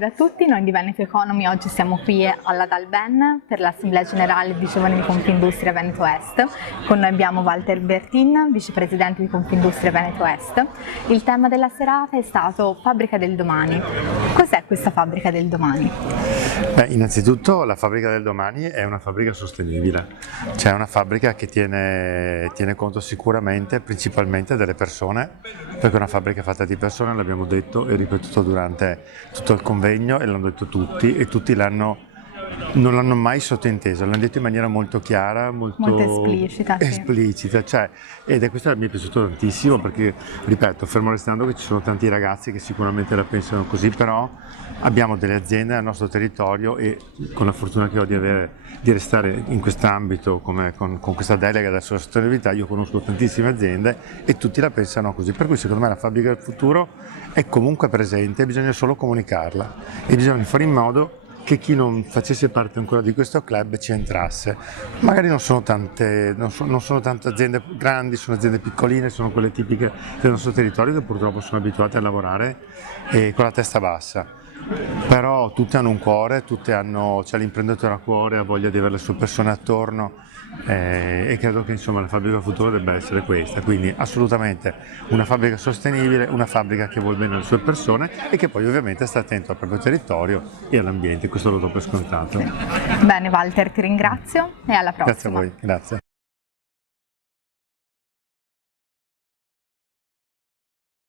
salve a tutti, noi di Veneto Economy oggi siamo qui alla Dalben per l'Assemblea Generale di Giovani di Confindustria Veneto Est. Con noi abbiamo Walter Bertin, vicepresidente di Confindustria Veneto Est. Il tema della serata è stato Fabbrica del domani. Cos'è questa Fabbrica del domani? Innanzitutto la Fabbrica del domani è una fabbrica sostenibile, cioè una fabbrica che tiene conto sicuramente principalmente delle persone, perché è una fabbrica fatta di persone, l'abbiamo detto e ripetuto durante tutto il convegno e l'hanno detto tutti e tutti non l'hanno mai sottinteso, l'hanno detto in maniera molto chiara, molto esplicita, ed è questo mi è piaciuto tantissimo perché, ripeto, fermo restando che ci sono tanti ragazzi che sicuramente la pensano così, però abbiamo delle aziende nel nostro territorio e con la fortuna che ho di restare in quest'ambito con questa delega della sostenibilità, io conosco tantissime aziende e tutti la pensano così, per cui secondo me la fabbrica del futuro è comunque presente, bisogna solo comunicarla e bisogna fare in modo che chi non facesse parte ancora di questo club ci entrasse. Magari non sono tante aziende grandi, sono aziende piccoline, sono quelle tipiche del nostro territorio che purtroppo sono abituate a lavorare con la testa bassa. Però tutte hanno un cuore, c'è l'imprenditore a cuore, ha voglia di avere le sue persone attorno e credo che insomma la fabbrica del futuro debba essere questa, quindi assolutamente una fabbrica sostenibile, una fabbrica che vuole bene alle sue persone e che poi ovviamente sta attento al proprio territorio e all'ambiente, questo lo do per scontato. Bene Walter, ti ringrazio e alla prossima. Grazie a voi, grazie.